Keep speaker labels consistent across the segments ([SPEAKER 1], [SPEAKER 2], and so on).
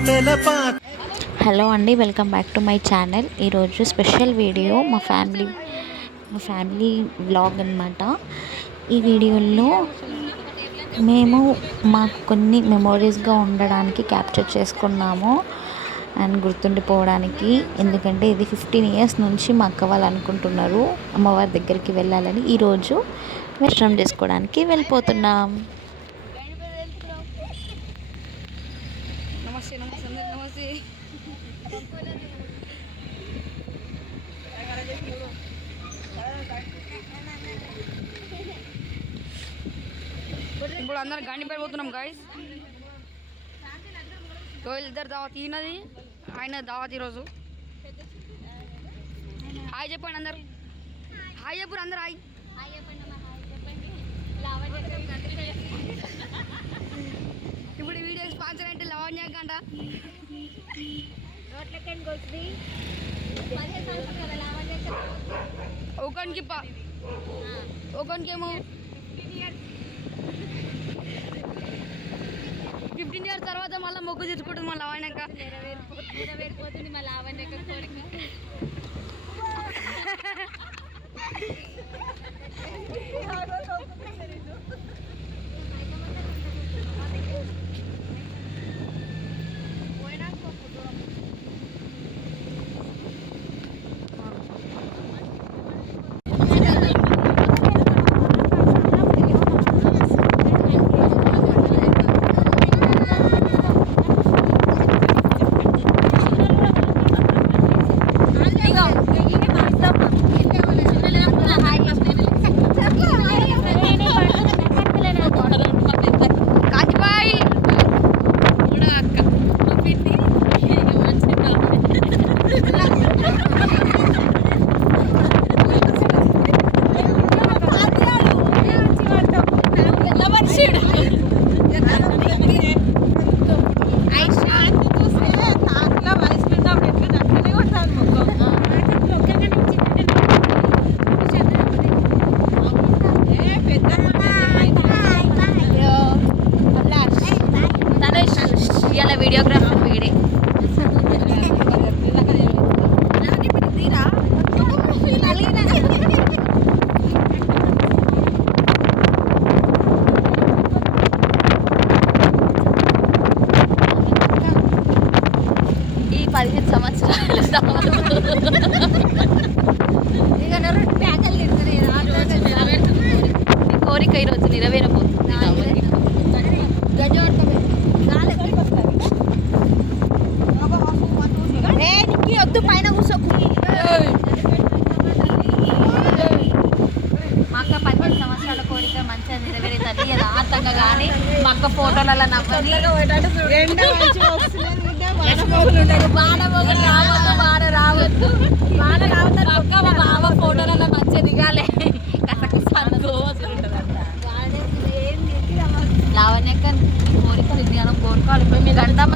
[SPEAKER 1] పాటల పాట
[SPEAKER 2] హలో అండి welcome back to my channel. ఈరోజు స్పెషల్ వీడియో మా ఫ్యామిలీ మా ఫ్యామిలీ వ్లాగ్ అనమాట ఈ వీడియోలో మేము మాకు కొన్ని మెమోరీస్గా ఉండడానికి క్యాప్చర్ చేసుకున్నాము అండ్ గుర్తుండిపోవడానికి. ఎందుకంటే ఇది ఫిఫ్టీన్ ఇయర్స్ నుంచి మా అక్క వాళ్ళు అనుకుంటున్నారు అమ్మవారి దగ్గరికి వెళ్ళాలని. ఈరోజు విశ్రమం చేసుకోవడానికి వెళ్ళిపోతున్నాం.
[SPEAKER 3] నమస్తే నమస్తే అందరికి నమస్తే ఇప్పుడు అందరం గండి పోతున్నాం గాయస్ కోయిల్ ఇద్దరు దావత్ ఈయనది ఆయన దావత్ ఈరోజు. హాయ్ చెప్పండి అందరు. హాయ్ చెప్పురు అందరు హాయ్. ఈ వీడియో స్పాన్సర్ అంటే లావణ్య కంట. ఒకనికి ప ఒకనికి ఏమో ఫిఫ్టీన్ ఇయర్స్ తర్వాత మళ్ళీ మొగ్గు తెచ్చుకుంటుంది మళ్ళీ లావణ్యక
[SPEAKER 4] నెరవేరిపోతుంది మా లావణ్య కోరిక.
[SPEAKER 2] కోరిక ఈరోజు నెరవేరబోతుంది
[SPEAKER 4] వద్దు పైన కూర్చోకు.
[SPEAKER 2] మా అక్క పదిహేను సంవత్సరాల కోరిక మంచిగా నెరవేరే తల్లి అది ఆతంగా కానీ మా అక్క ఫోటోలలో నవ్వని. బాణమొగలు రావద్దు బాణ రావద్దు. అక్క బావ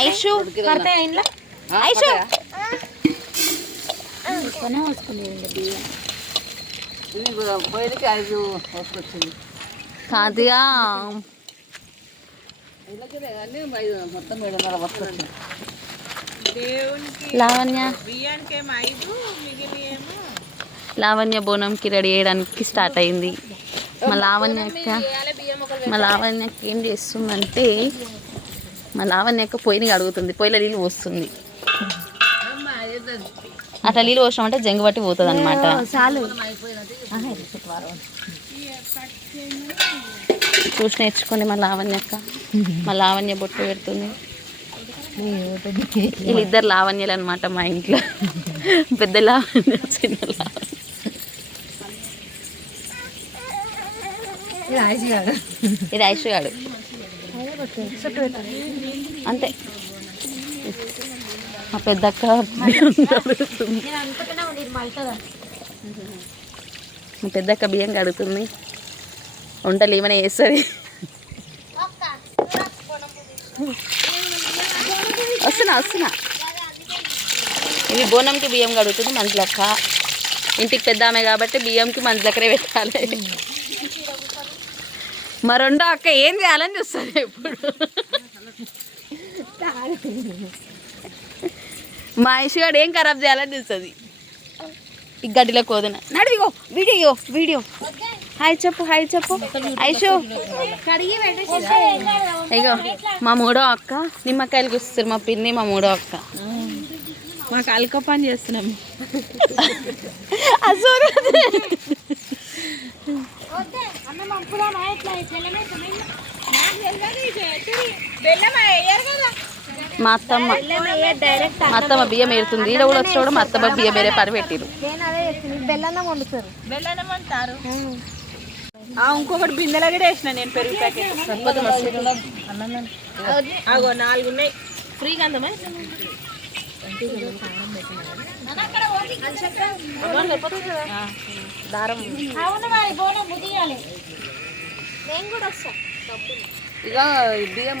[SPEAKER 2] ఐషు
[SPEAKER 4] ఇంట్లో?
[SPEAKER 2] ఐషు! లావణ్య. లావణ్య బోనంకి రెడీ చేయడానికి స్టార్ట్ అయింది. మా లావణ్యక్క మా లావణ్యకి ఏం చేస్తుందంటే మా లావణ్యక్క పొయ్యిని అడుగుతుంది పొయ్యిలో నీళ్ళు పోస్తుంది. అట్లా నీళ్ళు పోసామంటే జంగు బట్టి పోతుంది అనమాట చూసి నేర్చుకోండి మా లావణ్యక్క మా లావణ్య బొట్టు పెడుతుంది. వీళ్ళిద్దరు లావణ్యలు అనమాట మా ఇంట్లో. పెద్ద లావణ్య చిన్న లావణ్య. ఇది ఐశ్వర్యాడు అంతే. మా పెద్దక్క మా పెద్దక్క బియ్యం కడుగుతుంది. వంటలు ఏమైనా చేస్తుంది. వస్తున్నా వస్తున్నా. ఇది బోనంకి బియ్యం కడుగుతుంది మంచి లెక్క ఇంటికి పెద్ద ఆమె కాబట్టి బియ్యంకి మంచి లెక్కనే పెట్టాలి మా రెండో అక్క ఏం చేయాలని చూస్తుంది ఎప్పుడు మా ఐషుగాడు ఏం ఖరాబ్ చేయాలని చూస్తుంది ఈ గడ్డిలో కోదన. నడివిగో వీడియో వీడియో. హాయ్ చెప్పు హాయ్ చెప్పు. ఐషు. ఇగో మా మూడో అక్క నిమ్మకాయలు గుస్తారు మా పిన్ని మా మూడో అక్క.
[SPEAKER 4] మాకు అల్క పని చేస్తున్నాం.
[SPEAKER 2] అసలు మా అత్తమ్మ. మా అత్తమ్మ బియ్యం ఏరుతుంది. ఈడ కూడా వచ్చి కూడా మా అత్తమ్మ బియ్యం వేరే పని పెట్టిరు.
[SPEAKER 4] ఇంకొకటి బిందెల కూడా వేసిన నేను పెరుగు ప్యాకెట్. అగో నాలుగు ఉన్నాయి ఫ్రీగా అందమా
[SPEAKER 2] ఇక బియ్యం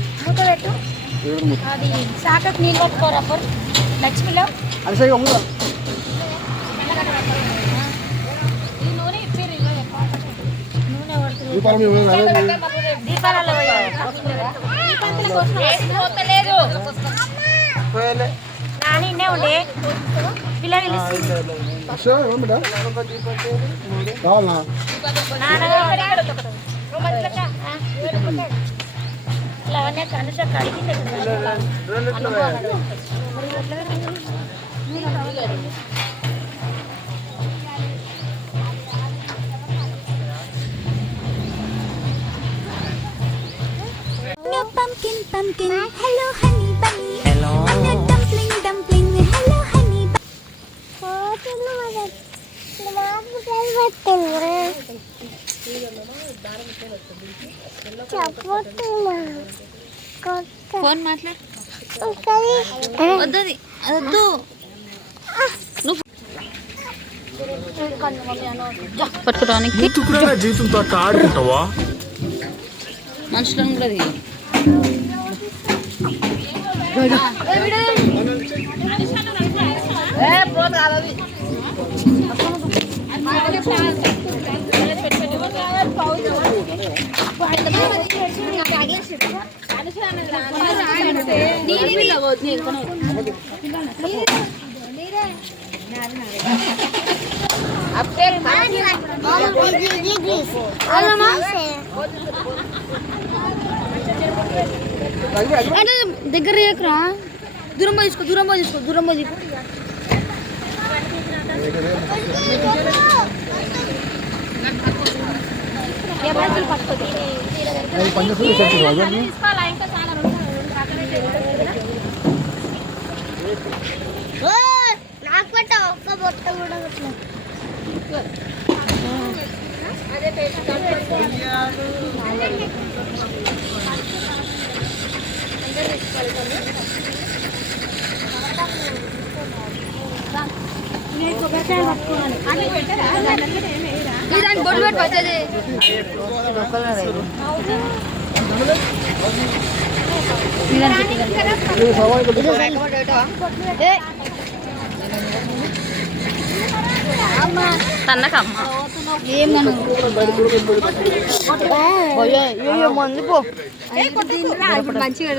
[SPEAKER 5] అది శాఖకు నీళ్ళు పట్టుకోరా అప్పుడు? లక్ష్మిలో? దీపాలలో నానిన్నే ఉండే. పిల్లలు అవన్నీ కనుక కడిగింది
[SPEAKER 6] No pumpkin, pumpkin. Hello, honey bunny. Hello. No dumpling, dumpling. Hello, honey bunny.
[SPEAKER 2] phone మాట్లాడు వద్దది వద్దు పట్టుకోవడానికి
[SPEAKER 7] ఎందుకురా జీవితంతో అట్ట ఆడుకుంటావా
[SPEAKER 2] మనుషులను కూడా దిగి
[SPEAKER 5] అంటే దగ్గర చేయకురా దూరం పోయి తీసుకో దూరం పోయి తీసుకో దూరం పోయి తీసుకో నాకు పెట్ట ఒక్క బొట్ట కూడా దాన్ని బొట్టు పెట్టు వచ్చేది.
[SPEAKER 2] తన్నకమ్మ
[SPEAKER 5] ఏం మంది పో మంచిగా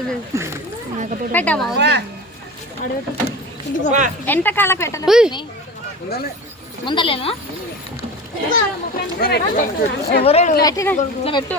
[SPEAKER 5] పెట్టామా ఎంటకాలకు పెట్టాలి
[SPEAKER 2] ముందలేనా
[SPEAKER 5] పెట్టు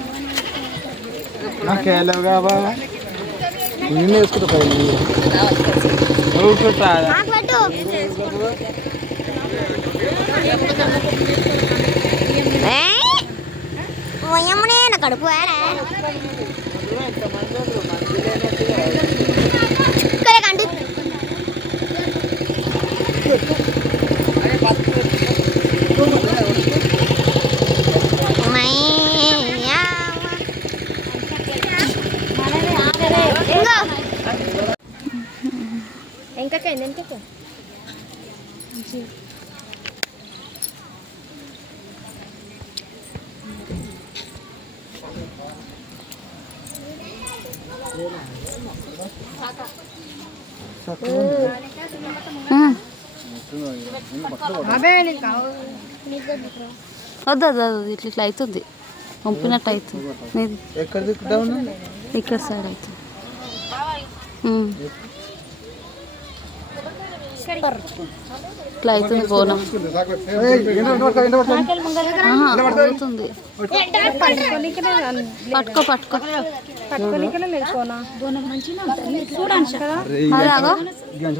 [SPEAKER 8] నాకేలాగా బాగా నిన్ను వేసుకుంటా
[SPEAKER 6] కడుపు
[SPEAKER 2] వద్దు వద్దు ఇట్లా ఇట్లా అవుతుంది. పంపినట్టు అవుతుంది ఇక్కడ సైడ్ అవుతుంది. ఇట్లా అవుతుంది బోనం. అవుతుంది. పట్టుకో పట్టుకో. మరి ఆగో
[SPEAKER 8] గంజి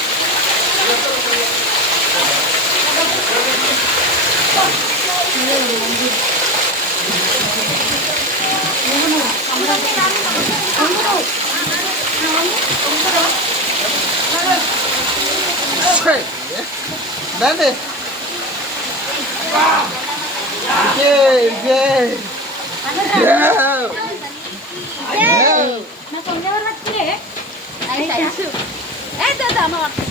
[SPEAKER 9] Nanti. Oke, oke. Ya. Ya. Nah, kamu jangan Eh, sama waktu.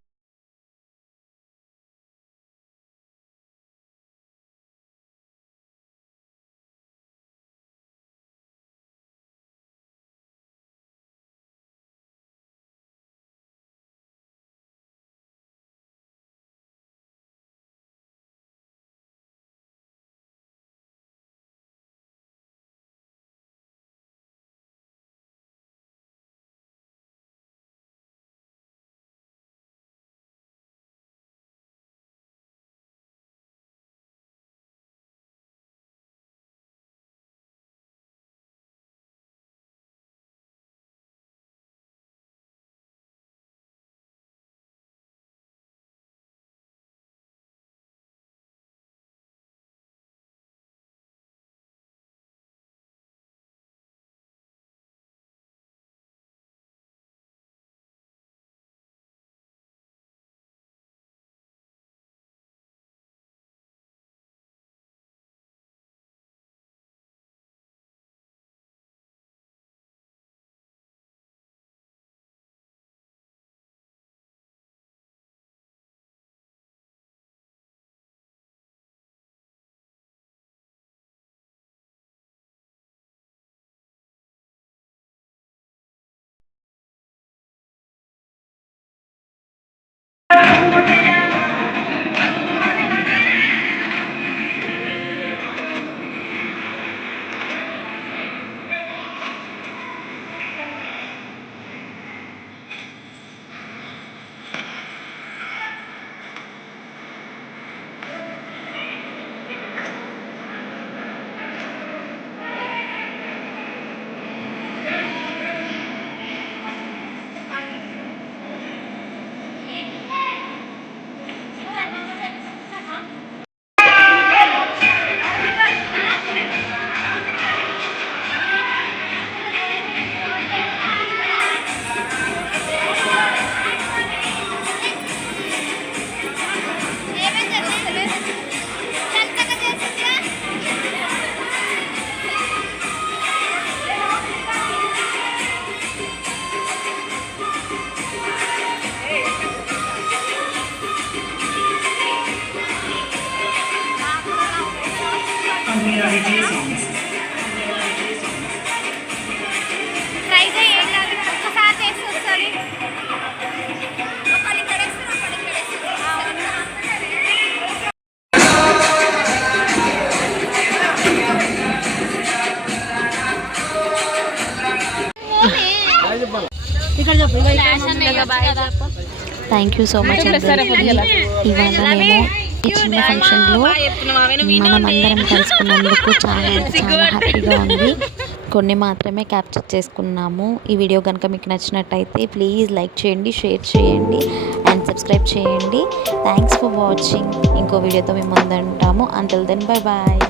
[SPEAKER 10] Thank you so much అందరికీ ఇవాళ మేము ఈ చిన్న ఫంక్షన్లో మనం అందరం కలుసుకున్నందుకు చాలా చాలా హ్యాపీగా ఉంది. కొన్ని మాత్రమే క్యాప్చర్ చేసుకున్నాము. ఈ వీడియో కనుక మీకు నచ్చినట్టయితే ప్లీజ్ లైక్ చేయండి షేర్ చేయండి అండ్ సబ్స్క్రైబ్ చేయండి. థ్యాంక్స్ ఫర్ వాచింగ్ ఇంకో వీడియోతో మేము ముందు ఉంటాము అంతల్ దెన్ బై బాయ్